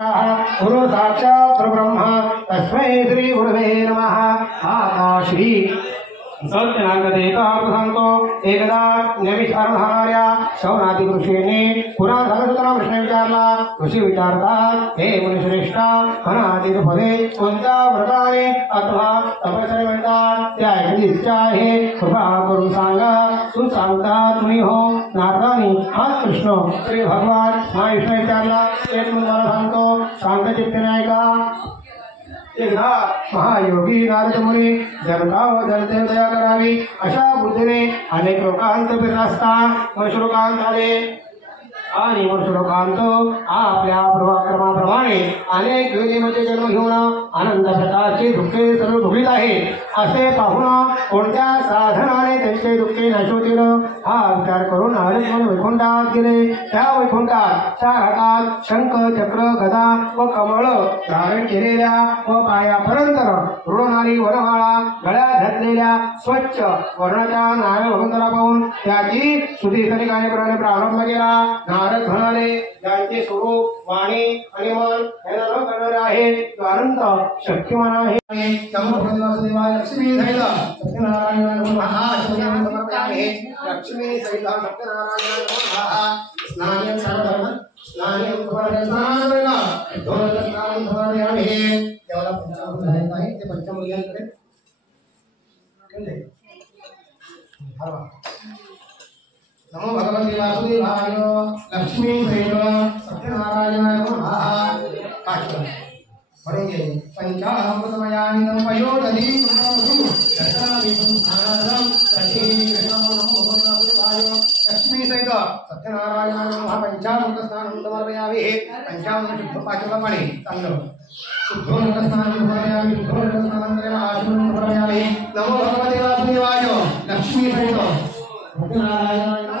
गुरु साक्षात् परब्रह्म तस्मै श्री गुरुवे नमः। आकाशी सत्यनागदेतार्थसंतो एकदा नैमिषारधानार्या शौनादी ऋषीने पुन्हा धर्मसूत्राला प्रश्न विचारला। ऋषी विचारतात, हे मुनिश्रेष्ठा, अनादी पदे कोणत्या व्रताने अथवा तपस्याने म्हणतात त्या एखादी इच्छा आहे, कृपा करून सांगा। तू सांगतात मुनी हो। नारदानी हाच प्रश्न श्री भगवान महाविष्णू विचारला। एक मला सांगतो, शांत चित्तेने ऐका। एकदा महायोगी नारद मुनी जनता व जनतेवर दया करावी अशा बुद्धीने अनेक लोकांत फिरत असता मनुष्यलोकांत आले आणि मनुष्यलोकांत आपल्या पूर्वक्रमाप्रमाणे अनेक योनीमध्ये जन्म घेऊन आनंद प्रकारचे दुःखे सर्व भोगीत आहे। असे पाहून कोणत्या साधनाने त्यांचे दुःखे नाश होतील हा विचार करून नारद मुनी वैकुंठात गेले। त्या वैकुंठात त्या हातात शंख चक्र गदा व कमळ धारण केलेल्या व पायापर्यंत ऋणारी वनमाळा गळ्यात घातलेल्या स्वच्छ वर्णाच्या नारायण भगवंताला पाहून त्याची स्तुती सनिकाने प्रारंभ केला। नारद म्हणाले, ज्यांचे स्वरूप वाणी आणि मन यांना न करणारे आहे, तो अनंत शक्तिमान आहे। लक्ष्मी सहित सत्यनारायण समर्पयामि। लक्ष्मी सहित सत्यनारायण स्नानं सर्वधर्म स्नानं समर्पयामि। दोनस्नानं समर्पयामि। देवाला पंचामृत घालायचं आहे, ते पंचामृत घ्यायचं नमो भगवते वासुदेवाय। लक्ष्मी सहित सत्यनारायणाय नमः। पढ़ेंगे पंचामृतमयानि नमयोदधि पुत्रमधु दर्शनामि संस्थानम् प्रति नमो भगवते लक्ष्मी सहित सत्यनारायणाय नमः। पंचामृत स्नानं समर्पयामि। पंचामृत शुद्ध पाचलं पाणी चांगलं शुद्धोदक स्नानं समर्पयामि। शुद्धोदक स्नानानन्तरम् आचमनं समर्पयामि। नमो भगवते वासुदेवाय। लक्ष्मी सहित सत्यनारायणाय नमः।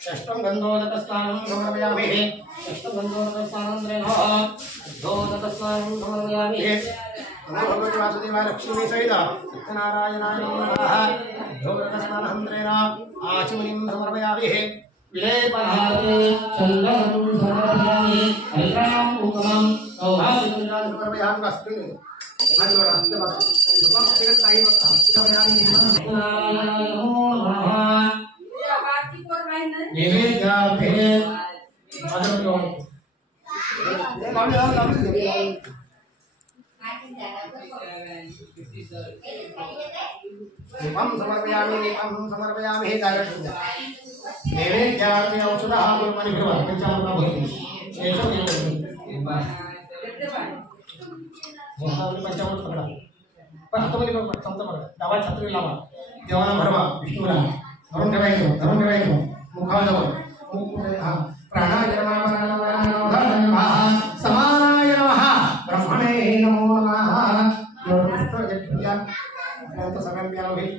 षष्ठं गन्धोदकस्नानं समर्पयामि। षष्ठं गन्धोदकस्नानानन्तरेण शुद्धोदकस्नानं समर्पयामि। नमो भगवते वासुदेवाय। लक्ष्मी सहित सत्यनारायणाय नमः। शुद्धोदकस्नानानन्तरेण आचमनीं समर्पयामि। विलेपनादे चन्दनं समर्पयामि। हरिद्रां कुङ्कुमं सौभाग्यं समर्पयामि। अस्मिन् समर्पयामि। नैवेद्यार्पणे औषधः गुरुमणि भवति। पंचामृतं भवति। पंचामृत पकडा पण हातामध्ये समजा बघा डावा छत्री लावा देवाला भरवा विष्णूला धरून ठेवायचं मुखाजवळ प्राणाय नमः समानाय नमः ब्रह्मणे नमो नमः। सगळ्यांना होईल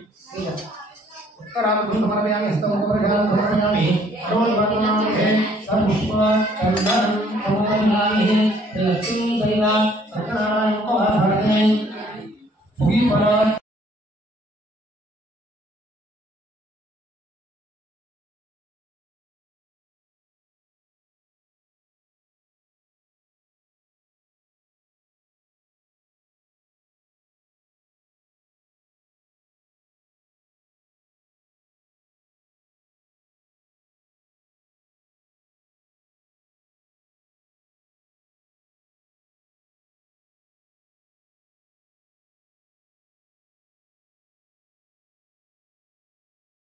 उत्तरार्धं समर्पयामि। हस्तमुखप्रजालं समर्पयामि। अरोधवर्तमाने सर्वपुष्प चन्दनं समर्पयामि। लक्ष्मी सहित